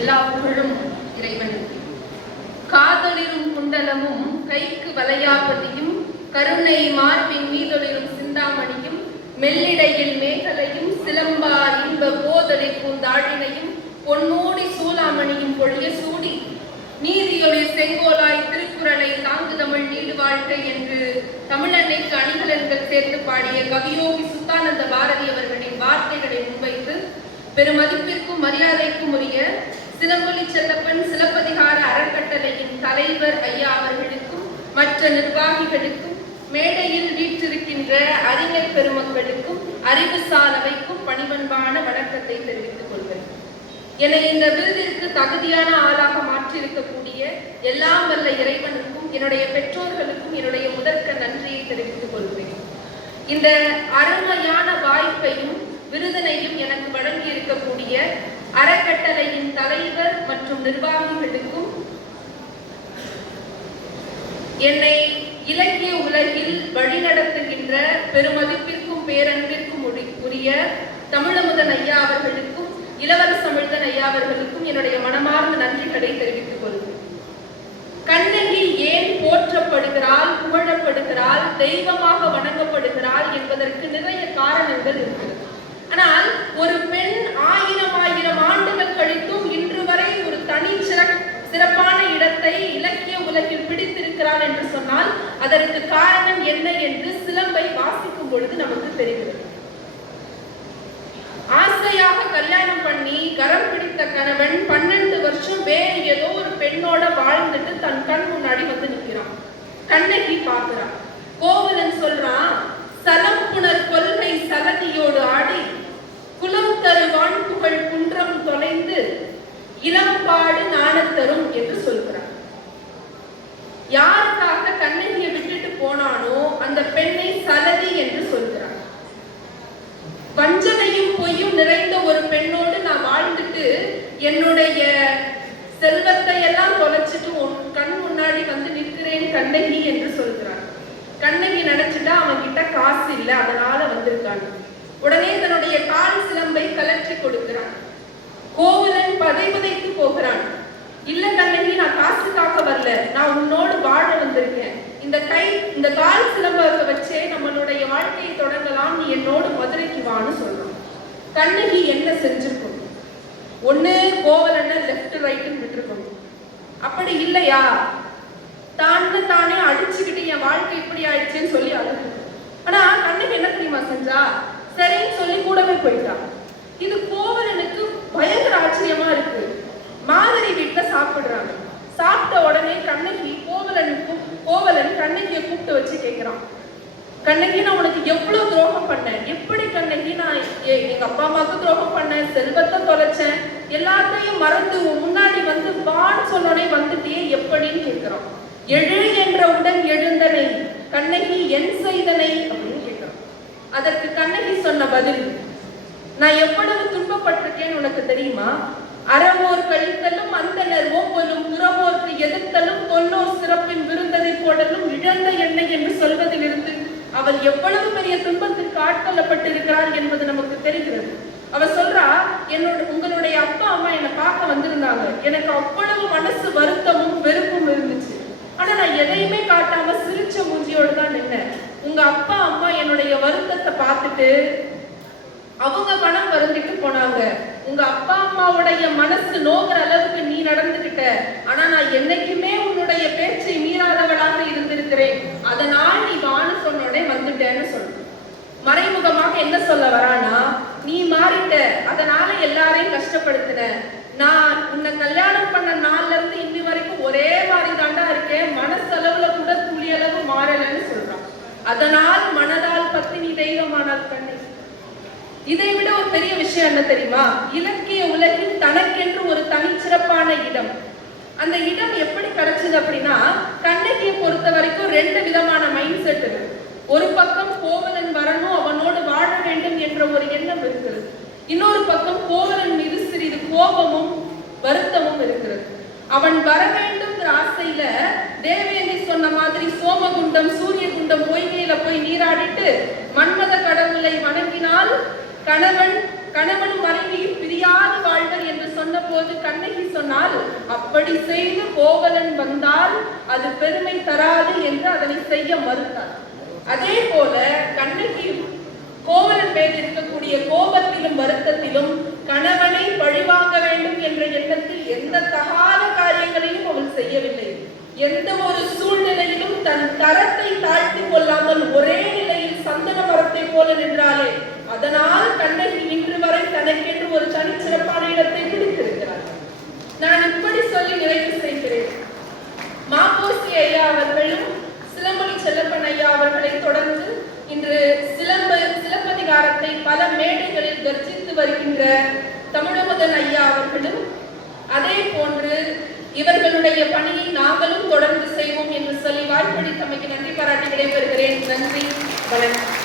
எல்லா புகழும் இறைவனுக்கு. காதொளிரும் குண்டலமும் கைக்கு வளையாபதியும் கருணை மார்பின் மீதொளிரும் சிந்தாமணியும் மெல்லிடையில் மேகலையும் சிலம்பா இன்ப போதொளி பூந்தாழினையும் பொன்னோடி சூலாமணியும் பொழிய சூடி நீதியொளி செங்கோலாய் திருக்குறளை தாங்கு தமிழ் நீடு வாழ்க்கை என்று தமிழன்னைக்கு அணிகலன்கள் சேர்த்து பாடிய கவியோகி சுத்தானந்த பாரதி அவர்களின் வார்த்தைகளை முன்வைத்து பெருமதிப்பிற்கும் மரியாதைக்கும் உரிய சிலம்பொலி செல்லப்பன் சிலப்பதிகார அறக்கட்டளையின் தலைவர் ஐயா அவர்களுக்கும் மற்ற நிர்வாகிகளுக்கும் மேடையில் வீற்றிருக்கின்ற அறிஞர் பெருமக்களுக்கும் அறிவுசாலவைக்கும் பணிவன்பான வணக்கத்தை தெரிவித்துக் கொள்கிறேன். என்னை இந்த விருதிற்கு தகுதியான ஆளாக மாற்றியிருக்கக்கூடிய எல்லாம் வல்ல இறைவனுக்கும் என்னுடைய பெற்றோர்களுக்கும் என்னுடைய முதற்க நன்றியை தெரிவித்துக் கொள்கிறேன். இந்த அருமையான வாய்ப்பையும் விருதினையும் எனக்கு வழங்கி இருக்கக்கூடிய அறக்கட்டளையின் தலைவர் மற்றும் நிர்வாகிகளுக்கும் என்னை இலக்கிய உலகில் வழிநடத்துகின்ற பெருமதிப்பிற்கும் பேரன்பிற்கும் உரிய தமிழமுதன் ஐயா அவர்களுக்கும் இளவரசமிழ்தன் ஐயா அவர்களுக்கும் என்னுடைய மனமார்ந்த நன்றிகளை தெரிவித்துக் கொள்கிறேன். கண்ணகி ஏன் போற்றப்படுகிறாள், புகழப்படுகிறாள், தெய்வமாக வணங்கப்படுகிறாள் என்பதற்கு நிறைய காரணங்கள் இருக்கிறது. ஆனால் ஒரு பெண் ஆயிரம் ஆண்டுகள் கழித்தும் இன்று வரை ஒரு தனி சிறப்பான இடத்தை இலக்கிய உலகில் பிடித்திருக்கிறாள் என்று சொன்னால் அதற்கு காரணம் என்ன என்று சிலம்பை வாசிக்கும் பொழுது நமக்கு தெரிகிறது. ஆசையாக கல்யாணம் பண்ணி கரம் பிடித்த கணவன் 12 வருஷம் வேறு ஏதோ ஒரு பெண்ணோட வாழ்ந்துட்டு தன் கண் முன்னாடி வந்து நிற்கிறான். கண்ணகி பார்க்கிறான். கோவலன் சொல்றான், சலம் புனர் கொள்கை சலதியோடு ஆடி குலம் தருவான் புகழ் குன்றம் தொலைந்து இளம்பாடு நாணத்தரும் என்று சொல்கிறார். யாருக்காக கண்ணகியை விட்டுட்டு போனானோ அந்த பெண்ணை சலதி என்று சொல்கிறார். வஞ்சனையும் பொய்யும் நிறைந்த ஒரு பெண்ணோடு நான் வாழ்ந்துட்டு என்னுடைய செல்வத்தை எல்லாம் தொலைச்சிட்டு உன் கண் முன்னாடி வந்து நிற்கிறேன் கண்ணகி என்று சொல்கிறார். கண்ணகி நினைச்சிட்டா அவன் கிட்ட காசு இல்லை, அதனால வந்திருக்கான். உடனே தன்னுடைய கால் சிலம்பை கலற்றி கொடுக்கிறான். கோவலன் பதைபதைத்து போகிறான். இல்ல கண்ணகி, நான் காசுக்காக வரல, நான் உன்னோடு வாழ வந்திருக்கேன். இந்த கால் சிலம்பத்தை வச்சே நம்மளுடைய வாழ்க்கையை தொடங்கலாம், நீ என்னோடு மதுரைக்கு வான்னு சொல்றான். கண்ணகி என்ன செஞ்சிருக்கும்? ஒண்ணு கோவலனை லெப்ட் ரைட்டுன்னு விட்டுருக்கணும். அப்படி இல்லையா தானே அடிச்சுக்கிட்டு என் வாழ்க்கை இப்படி ஆயிடுச்சுன்னு சொல்லி அழுது. ஆனா கண்ணகி என்ன தெரியுமா செஞ்சா? சரின்னு சொல்லி கூடவே போயிட்டான். இது கோவலனுக்கு பயங்கர ஆச்சரியமா இருக்கு. மாதிரி வீட்டுல சாப்பிடுறாங்க. சாப்பிட்ட உடனே கண்ணகி கோவலன் கண்ணகியை கூப்பிட்டு வச்சு கேட்கிறான், கண்ணகி நான் உனக்கு எவ்வளவு துரோகம் பண்ணேன்? எப்படி கண்ணகி? நான் எங்க அப்பா அம்மாவுக்கு துரோகம் பண்ணேன், செல்வத்தை தொலைச்சேன், எல்லாத்தையும் மறந்து முன்னாடி வந்து வான்னு சொன்னோடனே வந்துட்டே எப்படின்னு கேட்கிறான். எழு என்ற உடன் எழுந்தனை கண்ணகி என் செய்தனை அப்படின்னு கேட்கிறான். அதற்கு கண்ணகி சொன்ன பதில், நான் எவ்வளவு துன்பப்பட்டிருக்கேன்னு உனக்கு தெரியுமா? அறவோர் கழித்தலும் அந்தனர் ஓம்பலும் புறவோர்க்கு எதிர்த்தலும் தொல்லோர் சிறப்பின் விருந்ததை போடலும் இழந்த எண்ணெய் என்று சொல்வதிலிருந்து அவள் எவ்வளவு பெரிய துன்பத்திற்கு ஆட்கொள்ளப்பட்டிருக்கிறாள் என்பது நமக்கு தெரிகிறது. அவள் சொல்றா, உங்களுடைய அப்பா அம்மா என்னை பார்க்க வந்திருந்தாங்க, எனக்கு அவ்வளவு மனசு வருத்தமும் வெறுப்பும் இருந்துச்சு. ஆனா நான் எதையுமே காட்டாம சிரிச்ச மூஞ்சியோடு தான் நின்னேன். உங்க அப்பா அம்மா என்னுடைய வருத்தத்தை பார்த்துட்டு அவங்க மனம் வருந்திட்டு போனாங்க. உங்க அப்பா அம்மாவுடைய மனசு நோகிற அளவுக்கு நீ நடந்துகிட்ட, ஆனா நான் என்னைக்குமே உன்னுடைய பேச்சை மீறாதவளாக இருந்திருக்கிறேன், அதனால் நீ வான்னு சொன்னோடனே வந்துட்டேன்னு சொல்ற. மறைமுகமாக என்ன சொல்ல வரானா, நீ மாறிட்ட, அதனால எல்லாரையும் கஷ்டப்படுத்தின, நான் உன்னை கல்யாணம் பண்ண நாள்ல இருந்து இன்னி வரைக்கும் ஒரே மாதிரி தாண்டா இருக்கேன், மனசளவுல கூட துளி அளவு மாறலன்னு சொல்றான். அதனால் மனதால் பத்தினி தெய்வமானால் கண்ணை. இதை விட ஒரு பெரிய விஷயம் என்ன தெரியுமா? இலக்கிய உலகில் தனக்கென்று ஒரு தனிச்சிறப்பான இடம். அந்த இடம் எப்படி கிடைச்சது அப்படின்னா, கண்ணகியை பொறுத்த வரைக்கும் 2 விதமான மைண்ட் செட் இருக்கு. ஒரு பக்கம் கோவலன் வரணும், அவனோடு வாழ வேண்டும் என்ற ஒரு எண்ணம் இருக்கிறது. இன்னொரு பக்கம் கோவலன் மீது சிறிது கோபமும் வருத்தமும் இருக்கிறது. அவன் வர வேண்டும்ங்கிற ஆசையில தேவேந்தி சொன்ன மாதிரி சோமகுண்டம் சூரியகுண்டம் பொய்கையில போய் நீராடிட்டு மன்மத கடவுளை வணங்கினால் கணவன் கணவனும் மனைவியும் பிரியாது வாழ்வர் என்று சொன்னபோது கண்ணகி சொன்னால், அப்படி செய்து கோவலன் வந்தால் அது பெருமை தராது என்று அதனை செய்ய மறுத்தார். அதே போல கண்ணகி கோவலன் மேல் இருக்கக்கூடிய கோபத்திலும் வருத்தத்திலும் கணவனை பழிவாங்க வேண்டும் என்ற எண்ணத்தில் எந்த தகாத காரியங்களையும் அவள் செய்யவில்லை. எந்த ஒரு சூழ்நிலையிலும் தன் தரத்தை தாழ்த்தி கொள்ளாமல் ஒரே நிலையில் சந்தன மரத்தை போல நின்றாலே, அதனால் கண்ணகி இன்று வரை தனக்கென்று ஒரு தனிச்சிறப்பான இடத்தை பிடித்திருக்கிறார். நான் இப்படி சொல்லி நிறைவு செய்கிறேன். மாப்போசி ஐயா அவர்களும் சிலம்பொலி செல்லப்பன் ஐயா அவர்களை தொடர்ந்து இன்று சிலப்பதிகாரத்தை பல மேடைகளில் கர்ஜித்து வருகின்ற தமிழமுதன் ஐயா அவர்களும் அதே போன்று இவர்களுடைய பணியை நாங்களும் தொடர்ந்து செய்வோம் என்று சொல்லி வாய்ப்பளித்தமைக்கு நன்றி பாராட்டி விடைபெறுகிறேன். நன்றி, வணக்கம்.